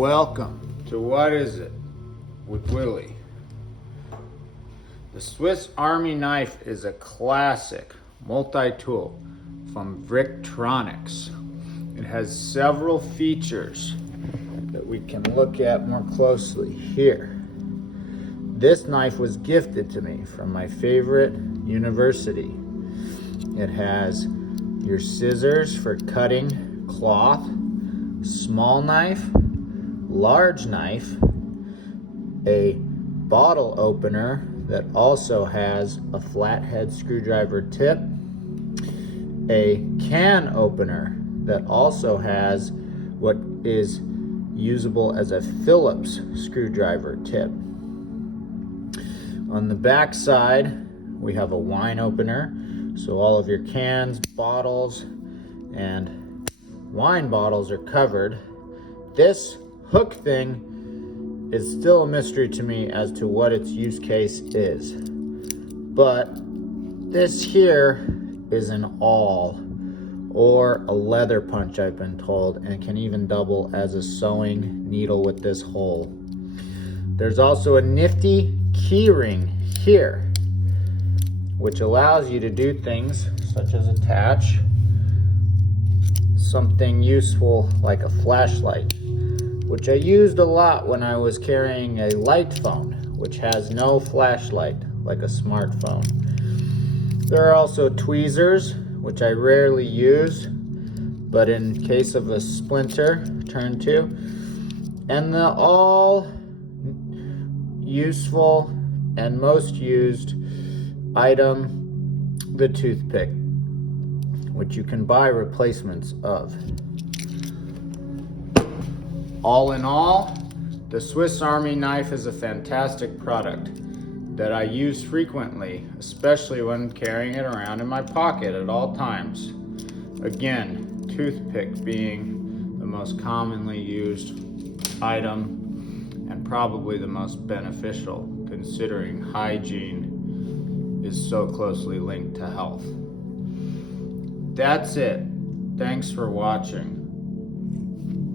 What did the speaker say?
Welcome to What Is It with Willy. The Swiss Army knife is a classic multi-tool from Victronics. It has several features that we can look at more closely here. This knife was gifted to me from my favorite university. It has your scissors for cutting cloth, small knife, large knife, a bottle opener that also has a flathead screwdriver tip, a can opener that also has what is usable as a Phillips screwdriver tip. On the back side, we have a wine opener, so all of your cans, bottles, and wine bottles are covered. This hook thing is still a mystery to me as to what its use case is. But this here is an awl or a leather punch, I've been told, and can even double as a sewing needle with this hole. There's also a nifty key ring here, which allows you to do things such as attach something useful like a flashlight, which I used a lot when I was carrying a light phone, which has no flashlight like a smartphone. There are also tweezers, which I rarely use, but in case of a splinter, turn to. And the all useful and most used item, the toothpick, which you can buy replacements of. All in all, the Swiss Army knife is a fantastic product that I use frequently, especially when carrying it around in my pocket at all times. Again, toothpick being the most commonly used item and probably the most beneficial, considering hygiene is so closely linked to health. That's it. Thanks for watching.